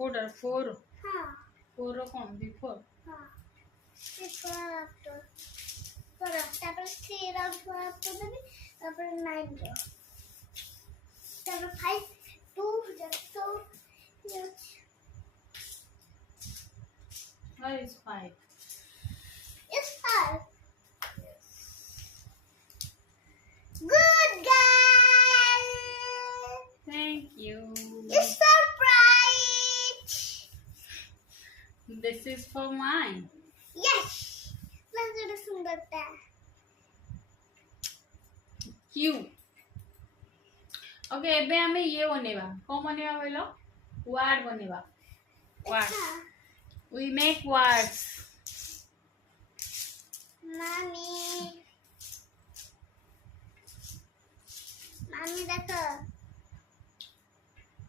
four four हाँ four कौन before हाँ before after for after 3 rounds for after the after 9 rounds after 5 2 just so huge where is five it's 5 good girl thank you it's so bright this is for mine yes let's do the sundar Q okay एबे हमें ये बनेबा कौन बनेबा बोलो word बनेबा word we make words Mommy देखो